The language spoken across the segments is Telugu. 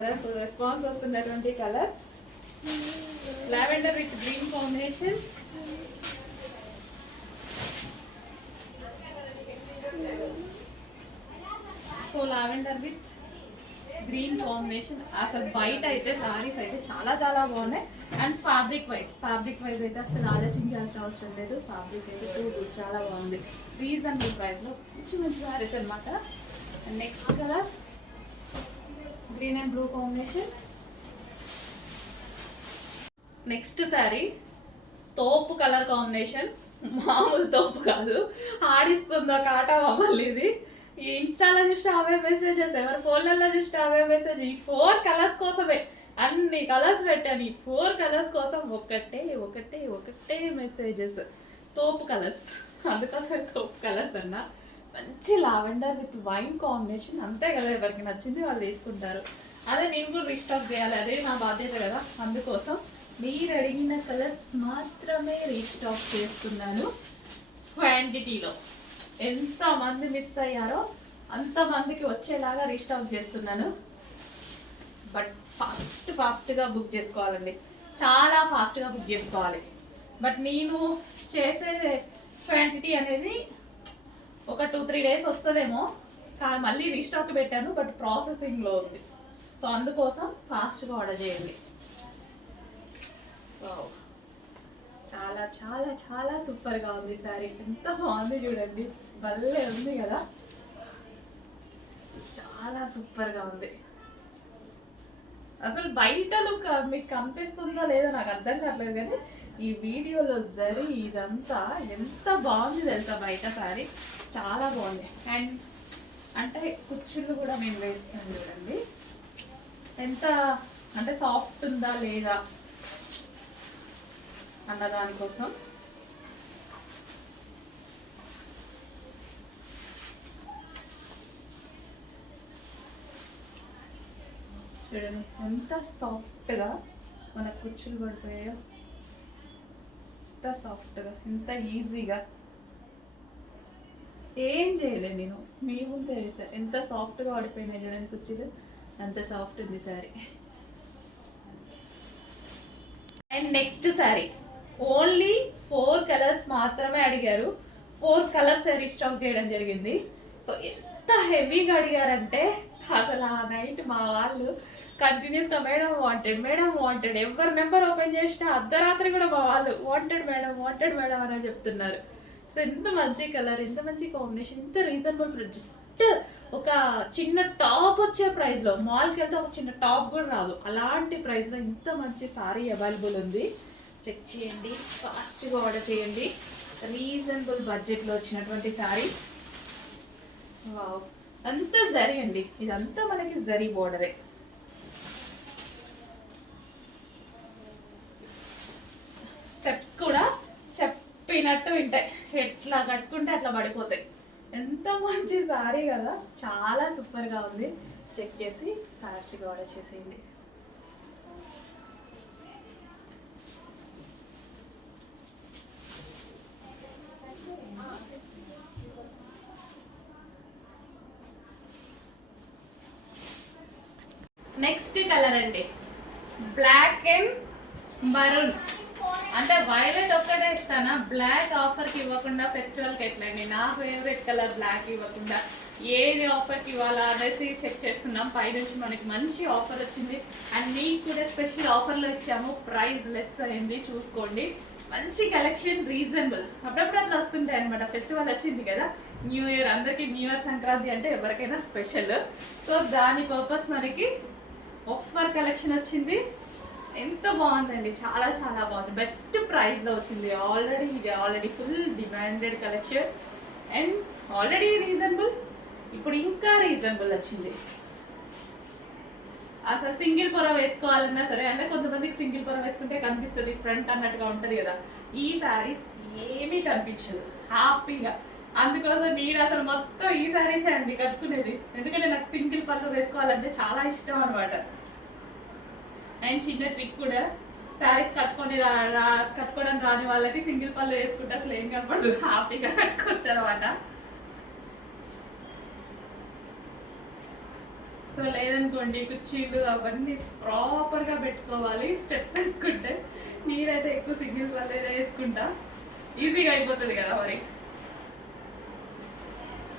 రెస్పాన్స్ వస్తున్నటువంటి colour lavender with green combination. So lavender with green combination. అసలు బయట అయితే సారీస్ అయితే చాలా చాలా బాగున్నాయి. అండ్ ఫ్యాబ్రిక్ వైజ్ అయితే అసలు ఆలోచించాల్సిన అవసరం లేదు. ఫ్యాబ్రిక్ అయితే చాలా బాగుంది. రీజనబుల్ ప్రైస్లో మంచి మంచి సారీస్ అనమాట. And next colour green and blue combination. Next sari తోపు కలర్ కాంబినేషన్, మామూలు తోపు కాదు, ఆడిస్తుందో కాటా మమ్మల్ని ఇది. ఈ ఇన్స్టాలో చూస్తే అవే మెసేజెస్, ఎవరి ఫోన్లలో చూస్తే అవే మెసేజ్. ఈ 4 కలర్స్ కోసమే అన్ని కలర్స్ పెట్టాను. ఈ 4 కలర్స్ కోసం ఒకటే ఒకటే ఒకటే మెసేజెస్. తోపు కలర్స్, అందుకోసం తోపు కలర్స్ అన్న. మంచి లావెండర్ విత్ వైన్ కాంబినేషన్. అంతే కదా, ఎవరికి నచ్చింది వాళ్ళు తీసుకుంటారు. అదే నేను కూడా రీస్టాక్ చేయాలి, అదే నా బాధ్యత కదా. అందుకోసం మీరు అడిగిన కలర్స్ మాత్రమే రీస్టాక్ చేస్తున్నాను. క్వాంటిటీలో ఎంతమంది మిస్ అయ్యారో అంతమందికి వచ్చేలాగా రీస్టాక్ చేస్తున్నాను. బట్ ఫాస్ట్గా బుక్ చేసుకోవాలండి, చాలా ఫాస్ట్గా బుక్ చేసుకోవాలి. బట్ నేను చేసే క్వాంటిటీ అనేది ఒక 2-3 డేస్ వస్తుందేమో, కానీ మళ్ళీ రీస్టాక్ పెట్టాను, బట్ ప్రాసెసింగ్లో ఉంది. సో అందుకోసం ఫాస్ట్గా ఆర్డర్ చేయండి. సో చాలా చాలా చాలా సూపర్గా ఉంది శారీ. ఎంత బాగుంది చూడండి, భలే ఉంది కదా, చాలా సూపర్గా ఉంది. అసలు బయట లుక్ మీకు కనిపిస్తుందో లేదో నాకు అర్థం కావట్లేదు, కానీ ఈ వీడియోలో జరి ఇదంతా ఎంత బాగుంది తెలుసా. బయట శారీ చాలా బాగుంది. అండ్ అంటే కుచ్చుళ్ళు కూడా నేను వేస్తాను చూడండి, ఎంత అంటే సాఫ్ట్ ఉందా లేదా అన్న దానికోసం. చూడండి ఎంత సాఫ్ట్గా మన కుచ్చులు పడిపోయాయో, ఎంత సాఫ్ట్గా, ఎంత ఈజీగా. ఏం చేయలేదు నేను, మీ ముందే వేసాను. ఎంత సాఫ్ట్గా పడిపోయినాయి చూడండి కుచ్చులు, అంత సాఫ్ట్ ఉంది sari. And next sari only 4 colours మాత్రమే అడిగారు. 4 కలర్స్ రీస్టాక్ చేయడం జరిగింది. సో ఎంత హెవీగా అడిగారంటే అసలు ఆ నైట్ మా వాళ్ళు కంటిన్యూస్గా మేడం వాంటెడ్, ఎవరి నెంబర్ ఓపెన్ చేసినా అర్ధరాత్రి కూడా మా వాళ్ళు వాంటెడ్ మేడం అని చెప్తున్నారు. సో ఎంత మంచి కలర్, ఎంత మంచి కాంబినేషన్, ఎంత రీజనబుల్ ప్రైస్. జస్ట్ ఒక చిన్న టాప్ వచ్చే ప్రైస్లో, మాల్కి వెళ్తే ఒక చిన్న టాప్ కూడా రాదు, అలాంటి ప్రైస్లో ఇంత మంచి సారీ అవైలబుల్ ఉంది. చెక్ చేయండి, ఫాస్ట్గా ఆర్డర్ చేయండి. రీజనబుల్ బడ్జెట్లో వచ్చినటువంటి సారీ. అంతా జరీ అండి, ఇదంతా మనకి జరీ బోర్డరే. స్టెప్స్ కూడా చెప్పినట్టు వింటాయి, ఎట్లా కట్టుకుంటే అట్లా పడిపోతాయి. ఎంత మంచి సారీ కదా, చాలా సూపర్గా ఉంది. చెక్ చేసి ఫాస్ట్గా ఆర్డర్ చేసేయండి. నెక్స్ట్ కలర్ అండి బ్లాక్ అండ్ మరూన్. అంటే వైలెట్ ఒక్కటే ఇస్తానా, బ్లాక్ ఆఫర్కి ఇవ్వకుండా ఫెస్టివల్కి ఎట్లండి. నా ఫేవరెట్ కలర్ బ్లాక్ ఇవ్వకుండా ఏది ఆఫర్కి ఇవ్వాలా అనేసి చెక్ చేస్తున్నాం. పైనుంచి మనకి మంచి ఆఫర్ వచ్చింది. అండ్ మీకు కూడా స్పెషల్ ఆఫర్లో ఇచ్చాము, ప్రైస్ లెస్ అయింది, చూసుకోండి. మంచి కలెక్షన్, రీజనబుల్. అప్పుడప్పుడు అట్లా వస్తుంటాయి అనమాట. ఫెస్టివల్ వచ్చింది కదా, న్యూ ఇయర్, అందరికీ న్యూ ఇయర్, సంక్రాంతి అంటే ఎవరికైనా స్పెషల్. సో దాని పర్పస్ మనకి ఆఫర్ కలెక్షన్ వచ్చింది. ఎంత బాగుందండి, చాలా చాలా బాగుంది. బెస్ట్ ప్రైస్లో వచ్చింది. Already full demanded collection and already reasonable. ఇప్పుడు ఇంకా రీజనబుల్ వచ్చింది. అసలు సింగిల్ పొర వేసుకోవాలన్నా సరే, అంటే కొంతమందికి సింగిల్ పొర వేసుకుంటే కనిపిస్తుంది ఫ్రంట్ అన్నట్టుగా ఉంటుంది కదా. ఈ శారీస్ ఏమీ కనిపించదు హ్యాపీగా. అందుకోసం నేను అసలు మొత్తం ఈ శారీసే అండి కట్టుకునేది, ఎందుకంటే నాకు సింగిల్ పళ్ళు వేసుకోవాలంటే చాలా ఇష్టం అనమాట. అండ్ చిన్న ట్రిక్ కూడా, శారీస్ కట్టుకోవడం రాని వాళ్ళకి సింగిల్ పళ్ళు వేసుకుంటే అసలు ఏం కనపడదు, హ్యాపీగా కట్టుకోవచ్చు అనమాట. సో లేదనుకోండి కుర్చీలు అవన్నీ ప్రాపర్గా పెట్టుకోవాలి స్టెప్స్ వేసుకుంటే. నేనైతే ఎక్కువ సిగ్నల్స్ వల్ల వేసుకుంటా, ఈజీగా అయిపోతుంది కదా మరి.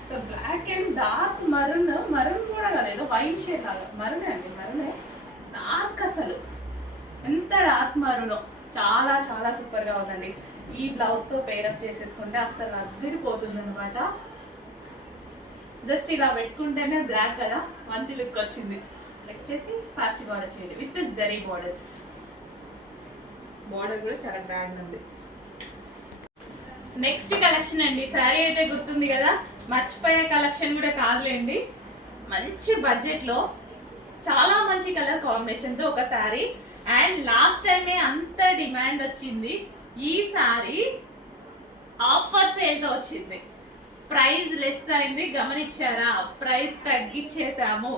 So black and dark maroon, maroon కూడా కాదు, ఏదో వైట్ షేడ్ లాగా మరూనే అండి, మరూనే డార్క్. అసలు ఎంత డార్క్ మరూనో, చాలా చాలా సూపర్గా ఉందండి. ఈ బ్లౌజ్తో పేరప్ చేసేసుకుంటే అస్సలు అద్దరిపోతుంది అనమాట. జస్ట్ ఇలా పెట్టుకుంటేనే బ్లాక్ కదా, మంచి లుక్ వచ్చింది. వచ్చేసి ఫాస్ట్ బార్డర్ చేయండి విత్ జరీ బార్డర్స్. బార్డర్ కూడా చాలా గ్రాండ్ ఉంది. నెక్స్ట్ కలెక్షన్ అండి, శారీ అయితే గుర్తుంది కదా, మర్చిపోయే కలెక్షన్ కూడా కాదులేండి. మంచి బడ్జెట్లో చాలా మంచి కలర్ కాంబినేషన్తో ఒక శారీ. అండ్ లాస్ట్ టైమే అంత డిమాండ్ వచ్చింది, ఈ శారీ ఆఫర్ సేల్తో వచ్చింది. ప్రైస్ లెస్ అయింది, గమనించారా? ప్రైస్ తగ్గించేసాము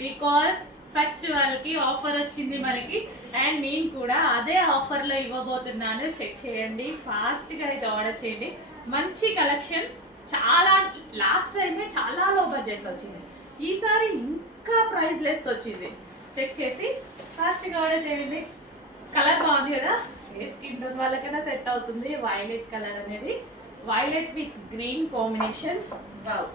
బికాస్ ఫెస్టివల్కి ఆఫర్ వచ్చింది మనకి. అండ్ నేను కూడా అదే ఆఫర్లో ఇవ్వబోతున్నాను. చెక్ చేయండి, ఫాస్ట్గా అయితే ఆర్డర్ చేయండి. మంచి కలెక్షన్, చాలా లాస్ట్ టైమే చాలా లో బడ్జెట్లో వచ్చింది, ఈసారి ఇంకా ప్రైస్ లెస్ వచ్చింది. చెక్ చేసి ఫాస్ట్గా ఆర్డర్ చేయండి. కలర్ బాగుంది కదా, ఏ స్కిన్ టోన్ వాళ్ళకైనా సెట్ అవుతుంది. వైలెట్ కలర్ అనేది, violet with green combination. Wow,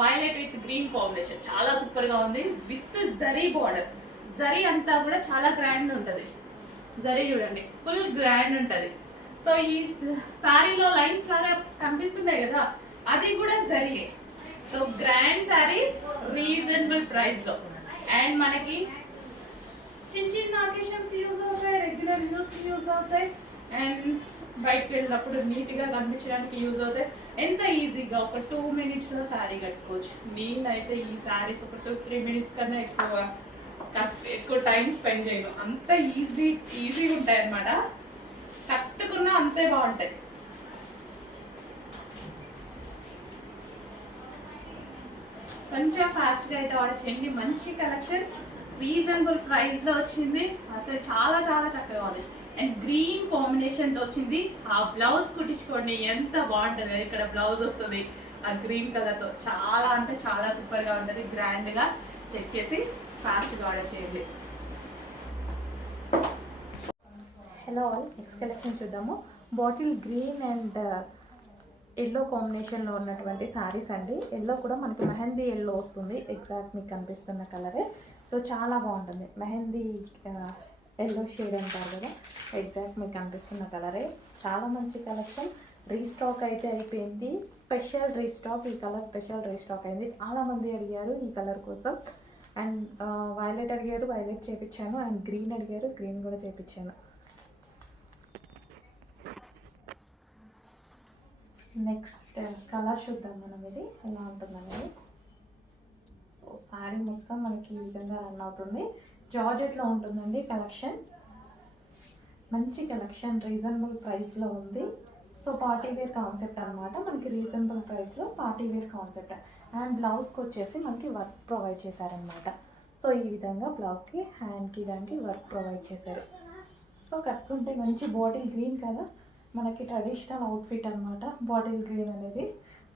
violet with green combination చాలా సూపర్ గా ఉంది. విత్ జరీ బార్డర్, జరీ అంతా కూడా చాలా గ్రాండ్ ఉంటుంది. జరీ చూడండి ఫుల్ గ్రాండ్ ఉంటుంది. సో ఈ శారీలో లైన్స్ లాగా కనిపిస్తున్నాయి కదా, అది కూడా జరీయే. So grand sari, reasonable price లో. అండ్ మనకి చిన్న చిన్న అకేషన్స్ కి యూజ్ అవుతాయి, రెగ్యులర్ యూస్ కి యూజ్ అవుతాయి, అండ్ బయటకు వెళ్ళినప్పుడు నీట్గా కనిపించడానికి యూజ్ అవుతాయి. ఎంత ఈజీగా ఒక 2 minutesలో శారీ కట్టుకోవచ్చు. నేనైతే ఈ శారీస్ ఒక 2-3 minutes కన్నా ఎక్కువ టైం స్పెండ్ చేయను, అంత ఈజీగా ఉంటాయి అన్నమాట. కట్టుకున్నా అంతే బాగుంటాయి. కొంచెం ఫాస్ట్గా అయితే ఆర్డర్ చేయండి. మంచి కలెక్షన్, రీజనబుల్ ప్రైస్లో వచ్చింది. అసలు చాలా చాలా చక్కగా ఉంది. అండ్ గ్రీన్ కాంబినేషన్తో వచ్చింది. ఆ బ్లౌజ్ కుట్టించుకోండి, ఎంత బాగుంటుంది. ఇక్కడ బ్లౌజ్ వస్తుంది ఆ గ్రీన్ కలర్తో, చాలా అంటే చాలా సూపర్గా ఉంటుంది, గ్రాండ్గా. చెక్ చేసి ఫాస్ట్గా ఆర్డర్ చేయండి. హలో ఆల్, నెక్స్ట్ కలెక్షన్ చూద్దాము. బాటిల్ గ్రీన్ అండ్ ఎల్లో కాంబినేషన్లో ఉన్నటువంటి శారీస్ అండి. ఎల్లో కూడా మనకి మెహందీ ఎల్లో వస్తుంది, ఎగ్జాక్ట్ మీకు కనిపిస్తున్న కలరే. సో చాలా బాగుంటుంది, మెహందీ ఎల్లో షేడ్ అంటారు కదా, ఎగ్జాక్ట్ మీకు కనిపిస్తున్న కలరే. చాలా మంచి కలెక్షన్. రీస్టాక్ అయితే అయిపోయింది, స్పెషల్ రీస్టాక్. ఈ కలర్ స్పెషల్ రీస్టాక్ అయింది. చాలామంది అడిగారు ఈ కలర్ కోసం. అండ్ వైలెట్ అడిగారు, వైలెట్ చేయించాను. అండ్ గ్రీన్ అడిగారు, గ్రీన్ కూడా చేయించాను. నెక్స్ట్ కలర్ చూద్దాం మనం, ఇది ఎలా ఉంటుందనేది. సో శారీ మొత్తం మనకి ఈ విధంగా రన్ అవుతుంది. జార్జెట్లో ఉంటుందండి కలెక్షన్. మంచి కలెక్షన్, రీజనబుల్ ప్రైస్లో ఉంది. సో పార్టీ వేర్ కాన్సెప్ట్ అనమాట, మనకి రీజనబుల్ ప్రైస్లో పార్టీ వేర్ కాన్సెప్ట్. అండ్ బ్లౌజ్కి వచ్చేసి మనకి వర్క్ ప్రొవైడ్ చేశారనమాట. సో ఈ విధంగా బ్లౌజ్కి హ్యాండ్కి దానికి వర్క్ ప్రొవైడ్ చేశారు. సో కట్టుకుంటే మంచి బాటిల్ గ్రీన్ కదా, మనకి ట్రెడిషనల్ అవుట్ఫిట్ అనమాట బాటిల్ గ్రీన్ అనేది.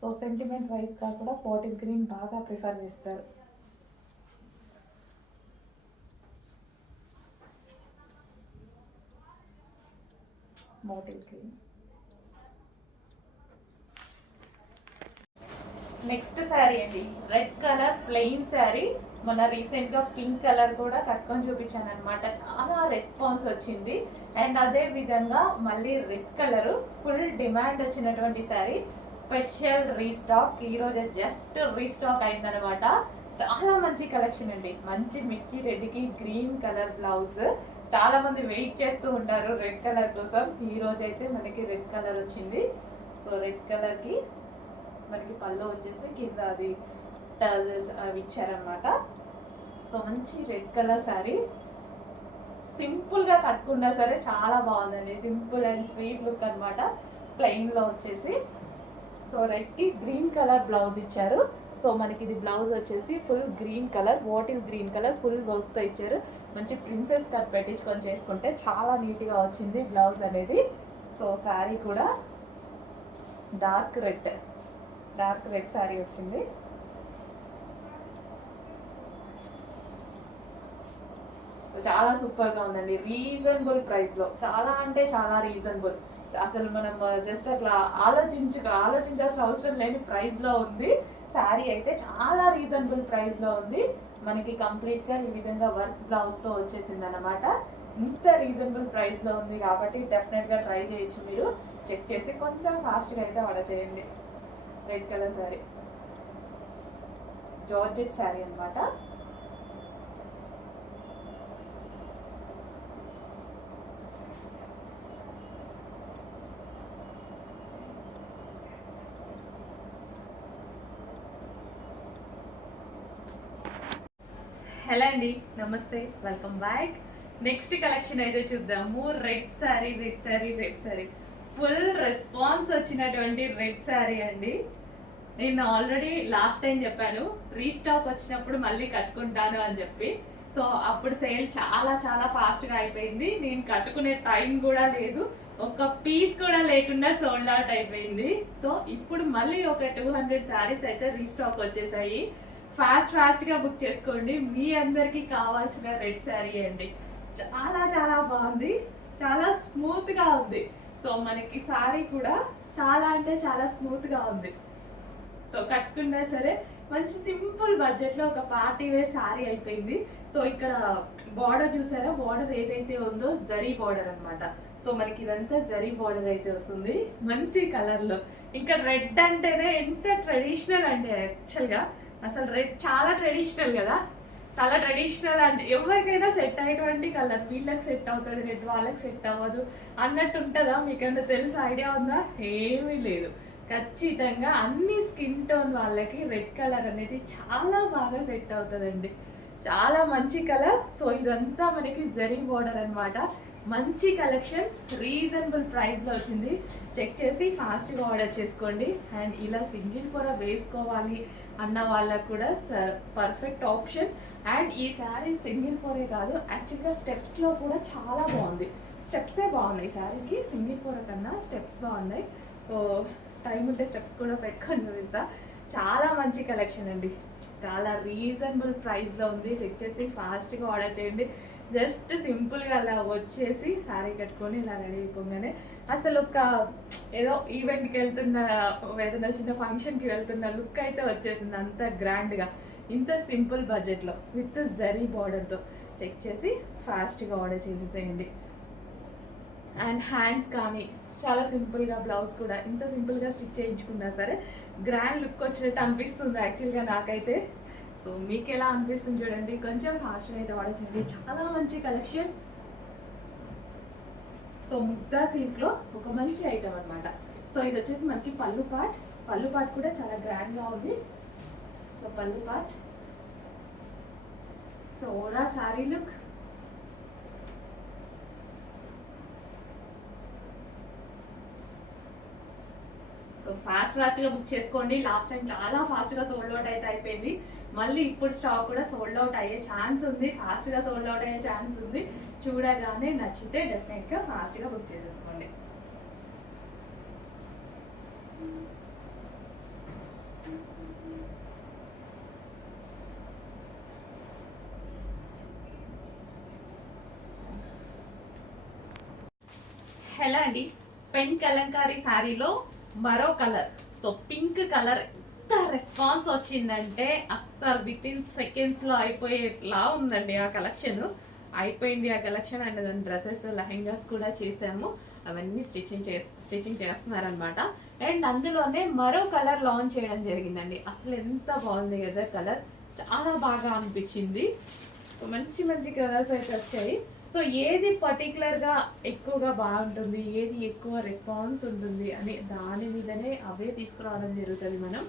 సో సెంటిమెంట్ వైజ్గా కూడా బాటిల్ గ్రీన్ బాగా ప్రిఫర్ చేస్తారు. Bottle green. నెక్స్ట్ శారీ అండి, రెడ్ కలర్ ప్లెయిన్ శారీ. మొన్న రీసెంట్గా పింక్ కలర్ కూడా కట్టుకొని చూపించాను అనమాట, చాలా రెస్పాన్స్ వచ్చింది. అండ్ అదే విధంగా మళ్ళీ రెడ్ కలరు ఫుల్ డిమాండ్ వచ్చినటువంటి శారీ, స్పెషల్ రీస్టాక్. ఈరోజు జస్ట్ రీస్టాక్ అయిందనమాట. చాలా మంచి కలెక్షన్ అండి, మంచి మిర్చి రెడ్కి గ్రీన్ కలర్ బ్లౌజ్. చాలా మంది వెయిట్ చేస్తూ ఉంటారు రెడ్ కలర్ కోసం. ఈ రోజు అయితే మనకి రెడ్ కలర్ వచ్చింది. సో రెడ్ కలర్కి మనకి పళ్ళు వచ్చేసి కింద అది టజల్స్ అవి ఇచ్చారనమాట. సో మంచి రెడ్ కలర్ శారీ, సింపుల్గా కట్టుకున్నా సరే చాలా బాగుందండి. సింపుల్ అండ్ స్వీట్ లుక్ అనమాట, ప్లెయిన్లో వచ్చేసి. సో రెడ్కి గ్రీన్ కలర్ బ్లౌజ్ ఇచ్చారు. సో మనకి ఇది బ్లౌజ్ వచ్చేసి full green colour, bottle green colour full వర్క్తో ఇచ్చారు. మంచి ప్రిన్సెస్ కట్ పెట్టించుకొని చేసుకుంటే చాలా నీట్గా వచ్చింది బ్లౌజ్ అనేది. సో శారీ కూడా డార్క్ రెడ్ శారీ వచ్చింది. సో చాలా సూపర్గా ఉందండి, రీజనబుల్ ప్రైస్లో, చాలా అంటే చాలా రీజనబుల్. అసలు మనం జస్ట్ అట్లా ఆలోచించాల్సిన అవసరం లేని ప్రైస్లో ఉంది. శారీ అయితే చాలా రీజనబుల్ ప్రైస్లో ఉంది. మనకి కంప్లీట్గా ఈ విధంగా వర్క్ బ్లౌజ్తో వచ్చేసింది అనమాట. ఇంత రీజనబుల్ ప్రైస్లో ఉంది కాబట్టి డెఫినెట్గా ట్రై చేయొచ్చు. మీరు చెక్ చేసి కొంచెం ఫాస్ట్గా అయితే ఆర్డర్ చేయండి. Red colour sari, georgette sari అనమాట. హలో అండి, నమస్తే, వెల్కమ్ బ్యాక్. నెక్స్ట్ కలెక్షన్ అయితే చూద్దాము. రెడ్ శారీ ఫుల్ రెస్పాన్స్ వచ్చినటువంటి రెడ్ శారీ అండి. నేను ఆల్రెడీ లాస్ట్ టైం చెప్పాను రీస్టాక్ వచ్చినప్పుడు మళ్ళీ కట్టుకుంటాను అని చెప్పి. సో అప్పుడు సేల్ చాలా ఫాస్ట్గా అయిపోయింది. నేను కట్టుకునే టైం కూడా లేదు, ఒక పీస్ కూడా లేకుండా సోల్డ్ అవుట్ అయిపోయింది. సో ఇప్పుడు మళ్ళీ ఒక 200 శారీస్ అయితే రీస్టాక్ వచ్చేసాయి. ఫాస్ట్గా బుక్ చేసుకోండి. మీ అందరికీ కావాల్సిన రెడ్ శారీ అండి. చాలా బాగుంది, చాలా స్మూత్గా ఉంది. సో మనకి శారీ కూడా చాలా అంటే చాలా స్మూత్గా ఉంది. సో కట్టుకున్నా సరే మంచి సింపుల్ బడ్జెట్లో ఒక పార్టీ వేర్ శారీ అయిపోయింది. సో ఇక్కడ బార్డర్ చూసారా, బార్డర్ ఏదైతే ఉందో జరీ బార్డర్ అనమాట. సో మనకి ఇదంతా జరీ బార్డర్ అయితే వస్తుంది మంచి కలర్లో. ఇంకా రెడ్ అంటేనే ఎంత ట్రెడిషనల్ అండి. యాక్చువల్గా అసలు రెడ్ చాలా ట్రెడిషనల్ కదా, చాలా ట్రెడిషనల్ అండ్ ఎవరికైనా సెట్ అయ్యేటువంటి కలర్. వీళ్ళకి సెట్ అవుతుంది రెడ్, వాళ్ళకి సెట్ అవ్వదు అన్నట్టు ఉంటుందా? మీకంత తెలుసు, ఐడియా ఉందా? ఏమీ లేదు. ఖచ్చితంగా అన్ని స్కిన్ టోన్ వాళ్ళకి రెడ్ కలర్ అనేది చాలా బాగా సెట్ అవుతుందండి. చాలా మంచి కలర్. సో ఇదంతా మనకి జరీ బార్డర్ అనమాట. మంచి కలెక్షన్, రీజనబుల్ ప్రైస్లో వచ్చింది. చెక్ చేసి ఫాస్ట్గా ఆర్డర్ చేసుకోండి. అండ్ ఇలా సింగిల్ పొర వేసుకోవాలి అన్న వాళ్ళకు కూడా పర్ఫెక్ట్ ఆప్షన్. అండ్ ఈ శారీ సింగిల్ పొరే కాదు, యాక్చువల్గా స్టెప్స్లో కూడా చాలా బాగుంది. స్టెప్సే బాగున్నాయి శారీకి, సింగిల్ పొర కన్నా స్టెప్స్ బాగున్నాయి. సో టైం ఉంటే స్టెప్స్ కూడా పెట్టుకొని వెళ్తా. చాలా మంచి కలెక్షన్ అండి, చాలా రీజనబుల్ ప్రైస్లో ఉంది. చెక్ చేసి ఫాస్ట్గా ఆర్డర్ చేయండి. జస్ట్ సింపుల్గా అలా వచ్చేసి శారీ కట్టుకొని ఇలా రెడీ అయిపోగానే అసలు ఒక ఏదో ఈవెంట్కి వెళ్తున్న, ఏదైనా చిన్న ఫంక్షన్కి వెళ్తున్న లుక్ అయితే వచ్చేసింది. అంత గ్రాండ్గా, ఇంత సింపుల్ బడ్జెట్లో విత్ జరీ బార్డర్తో. చెక్ చేసి ఫాస్ట్గా ఆర్డర్ చేసేసేయండి. అండ్ హ్యాండ్స్ కానీ చాలా సింపుల్గా, బ్లౌజ్ కూడా ఇంత సింపుల్గా స్టిచ్ చేయించుకున్నా సరే గ్రాండ్ లుక్ వచ్చినట్టు అనిపిస్తుంది యాక్చువల్గా నాకైతే. సో మీకు ఎలా అనిపిస్తుంది చూడండి. కొంచెం ఫాస్ట్గా అయితే ఆర్డర్ చేయండి. చాలా మంచి కలెక్షన్. సో ముగ్ధా సిల్క్లో ఒక మంచి ఐటమ్ అనమాట. సో ఇది వచ్చేసి మనకి పళ్ళు పార్ట్ కూడా చాలా గ్రాండ్గా ఉంది. సో పళ్ళు part, so overall sari look. So ఫాస్ట్గా బుక్ చేసుకోండి. లాస్ట్ టైం చాలా ఫాస్ట్గా సోల్డ్ అవుట్ అయితే అయిపోయింది. మళ్ళీ ఇప్పుడు స్టాక్ కూడా సోల్డ్ అవుట్ అయ్యే ఛాన్స్ ఉంది, ఫాస్ట్గా సోల్డ్ అవుట్ అయ్యే ఛాన్స్ ఉంది. చూడగానే నచ్చితే డెఫినెట్గా ఫాస్ట్గా బుక్ చేసేసుకోండి. హలో అండి, పెన్ కలంకారీ శారీలో మరో కలర్. సో పింక్ కలర్ ఎంత రెస్పాన్స్ వచ్చిందంటే అస్సలు విత్ ఇన్ సెకండ్స్లో అయిపోయేలా ఉందండి ఆ కలెక్షన్. అయిపోయింది ఆ కలెక్షన్. అండ్ దాని డ్రెస్సెస్, లెహెంగాస్ కూడా చేసాము. అవన్నీ స్టిచ్చింగ్ చేస్తున్నారనమాట. అండ్ అందులోనే మరో కలర్ లాంచ్ చేయడం జరిగిందండి. అసలు ఎంత బాగుంది కదా కలర్, చాలా బాగా అనిపించింది. మంచి కలర్స్ అయితే వచ్చాయి. సో ఏది పర్టికులర్గా ఎక్కువగా బాగుంటుంది, ఏది ఎక్కువ రెస్పాన్స్ ఉంటుంది అని దాని మీదనే అవే తీసుకురావడం జరుగుతుంది మనం.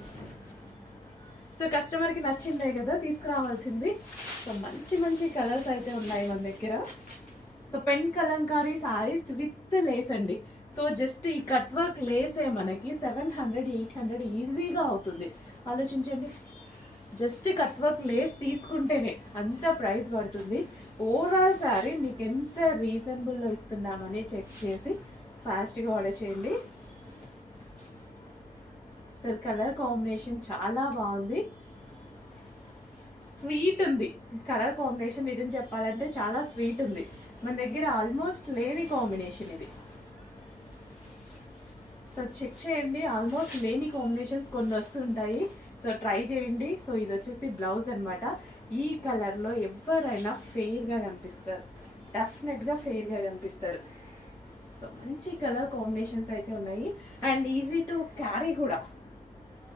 సో కస్టమర్కి నచ్చిందే కదా తీసుకురావాల్సింది. సో మంచి కలర్స్ అయితే ఉన్నాయి మన దగ్గర. So pen Kalamkari saris with lace అండి. సో జస్ట్ ఈ కట్ వర్క్ లేసే మనకి 700-800 ఈజీగా అవుతుంది. ఆలోచించండి, జస్ట్ కట్ వర్క్ లేస్ తీసుకుంటేనే అంత ప్రైస్ పడుతుంది. ఓవరాల్ శారీ మీకు ఎంత రీజనబుల్లో ఇస్తున్నామని చెక్ చేసి ఫాస్ట్గా ఆర్డర్ చేయండి. సో కలర్ కాంబినేషన్ చాలా బాగుంది. స్వీట్ ఉంది కలర్ కాంబినేషన్. నిజం చెప్పాలంటే చాలా స్వీట్ ఉంది. మన దగ్గర ఆల్మోస్ట్ లేని కాంబినేషన్ ఇది. సో చెక్ చేయండి, ఆల్మోస్ట్ లేని కాంబినేషన్స్ కొన్ని వస్తుంటాయి. సో ట్రై చేయండి. సో ఇది వచ్చేసి బ్లౌజ్ అనమాట. ఈ కలర్లో ఎవరైనా ఫెయిర్గా కనిపిస్తారు, డెఫినెట్గా ఫెయిర్గా కనిపిస్తారు. సో మంచి కలర్ కాంబినేషన్స్ అయితే ఉన్నాయి అండ్ ఈజీ టు క్యారీ కూడా.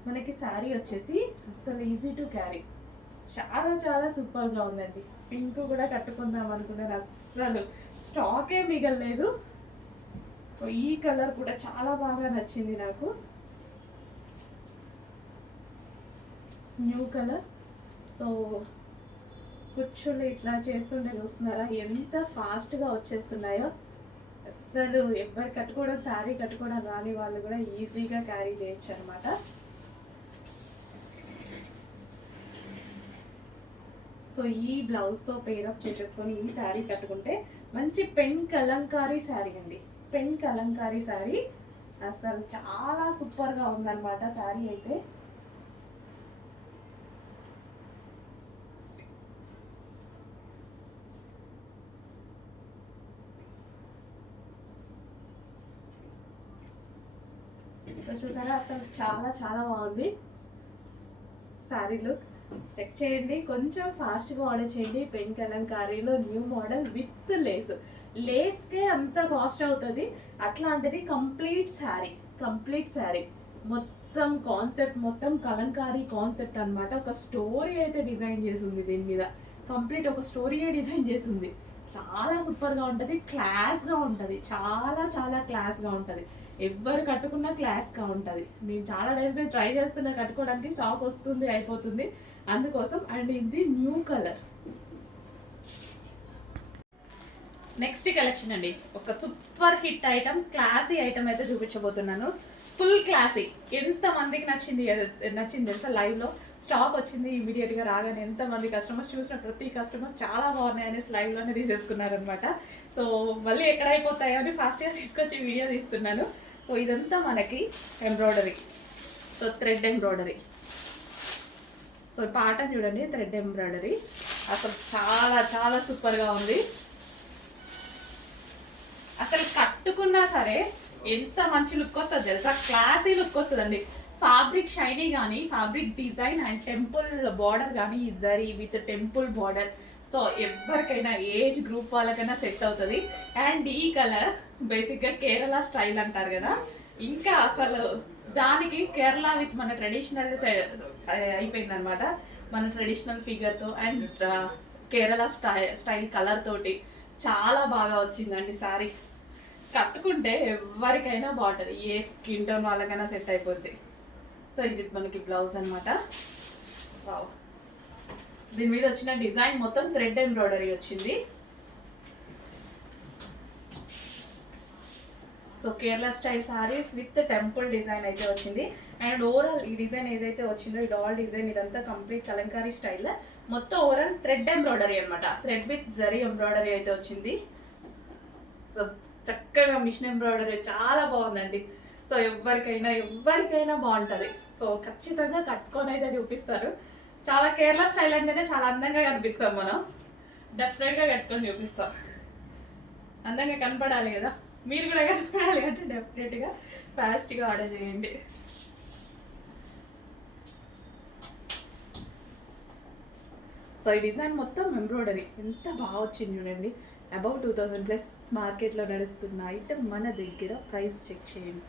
మనకి శారీ వచ్చేసి అసలు ఈజీ టు క్యారీ, చాలా చాలా సూపర్గా ఉందండి. పింక్ కూడా కట్టుకుందాం అనుకున్నాను, అస్సలు స్టాకే మిగలలేదు. సో ఈ కలర్ కూడా చాలా బాగా నచ్చింది నాకు. New colour. సో కుచ్చులు ఇట్లా చేస్తుంటే చూస్తున్నారా ఎంత ఫాస్ట్గా వచ్చేస్తున్నాయో. అస్సలు ఎవరు కట్టుకోవడం, శారీ కట్టుకోవడం రాని వాళ్ళు కూడా ఈజీగా క్యారీ చేయొచ్చు అనమాట. సో ఈ బ్లౌజ్తో పేరప్ చేసేసుకొని ఈ శారీ కట్టుకుంటే మంచి పెన్ కలంకారీ శారీ అండి. పెన్ కలంకారీ శారీ అసలు చాలా సూపర్గా ఉందన్నమాట శారీ అయితే. చూసారా అసలు చాలా చాలా బాగుంది శారీ లుక్. చెక్ చేయండి, కొంచెం ఫాస్ట్గా ఆర్డర్ చేయండి. పెన్ కలంకారీలో న్యూ మోడల్ విత్ లేస్. లేస్కే అంత కాస్ట్ అవుతుంది, అట్లాంటిది కంప్లీట్ శారీ మొత్తం కాన్సెప్ట్, మొత్తం కలంకారీ కాన్సెప్ట్ అనమాట. ఒక స్టోరీ అయితే డిజైన్ చేసింది దీని మీద, కంప్లీట్ ఒక స్టోరీయే డిజైన్ చేసింది. చాలా సూపర్గా ఉంటుంది, క్లాస్గా ఉంటుంది, చాలా చాలా క్లాస్గా ఉంటుంది. ఎవరు కట్టుకున్నా క్లాస్గా ఉంటుంది. నేను చాలా డేస్ మీద ట్రై చేస్తున్నా కట్టుకోవడానికి, స్టాక్ వస్తుంది అయిపోతుంది అందుకోసం. అండ్ ఇది న్యూ కలర్. నెక్స్ట్ కలెక్షన్ అండి, ఒక super hit item, classy item అయితే చూపించబోతున్నాను. Full classy. ఎంతమందికి నచ్చింది తెలుసా? లైవ్లో స్టాక్ వచ్చింది ఇమీడియట్గా రాగానే ఎంతమంది కస్టమర్స్ చూసిన ప్రతి కస్టమర్ చాలా బాగున్నాయి అనేసి లైవ్లోనే తీసేసుకున్నారనమాట. సో మళ్ళీ ఎక్కడ అయిపోతాయో అని ఫాస్ట్గా తీసుకొచ్చి వీడియో తీస్తున్నాను. సో ఇదంతా మనకి embroidery, so thread embroidery. So పాటను చూడండి, థ్రెడ్ ఎంబ్రాయిడరీ అసలు చాలా చాలా సూపర్గా ఉంది. అసలు కట్టుకున్నా సరే ఎంత మంచి లుక్ వస్తుంది తెలుసా? క్లాసీ లుక్ వస్తుందండి. ఫ్యాబ్రిక్ షైనీ కానీ, fabric design and temple border కానీ, ఈ zari with temple border. So ఎవరికైనా ఏజ్ గ్రూప్ వాళ్ళకైనా సెట్ అవుతుంది. అండ్ ఈ కలర్ బేసిక్గా కేరళ స్టైల్ అంటారు కదా, ఇంకా అసలు దానికి కేరళ విత్ మన ట్రెడిషనల్ అయిపోయింది అనమాట. మన ట్రెడిషనల్ ఫిగర్తో అండ్ కేరళ స్టైల్ కలర్ తోటి చాలా బాగా వచ్చిందండి శారీ. కట్టుకుంటే ఎవరికైనా బాగుంటుంది, ఏ స్కిన్ టోన్ వాళ్ళకైనా సెట్ అయిపోద్ది. సో ఇది మనకి బ్లౌజ్ అనమాట. వావ్, దీని మీద వచ్చిన డిజైన్ మొత్తం థ్రెడ్ ఎంబ్రాయిడరీ వచ్చింది. So Kerala style saris with temple design అయితే వచ్చింది. అండ్ ఓవరాల్ ఈ డిజైన్ ఏదైతే వచ్చిందో, ఈ డాల్ డిజైన్ ఇదంతా కంప్లీట్ కలంకారీ స్టైల్. మొత్తం ఓవరాల్ థ్రెడ్ ఎంబ్రాయిడరీ అనమాట. థ్రెడ్ విత్ జరీ ఎంబ్రాయిడరీ అయితే వచ్చింది. సో చక్కగా మిషన్ ఎంబ్రాయిడరీ చాలా బాగుందండి. సో ఎవరికైనా బాగుంటుంది. సో ఖచ్చితంగా కట్టుకొని అయితే చూపిస్తారు. చాలా కేరళ స్టైల్ అంటేనే చాలా అందంగా కనిపిస్తాం మనం. డెఫినెట్గా కట్టుకొని చూపిస్తాం. అందంగా కనపడాలి కదా, మీరు కూడా కనపడాలి అంటే డెఫినెట్గా ఫాస్ట్గా ఆర్డర్ చేయండి. సో ఈ డిజైన్ మొత్తం ఎంబ్రాయిడరీ ఎంత బాగా వచ్చింది చూడండి. అబౌవ్ 2000+ మార్కెట్లో నడుస్తున్న ఐటమ్ మన దగ్గర. ప్రైస్ చెక్ చేయండి.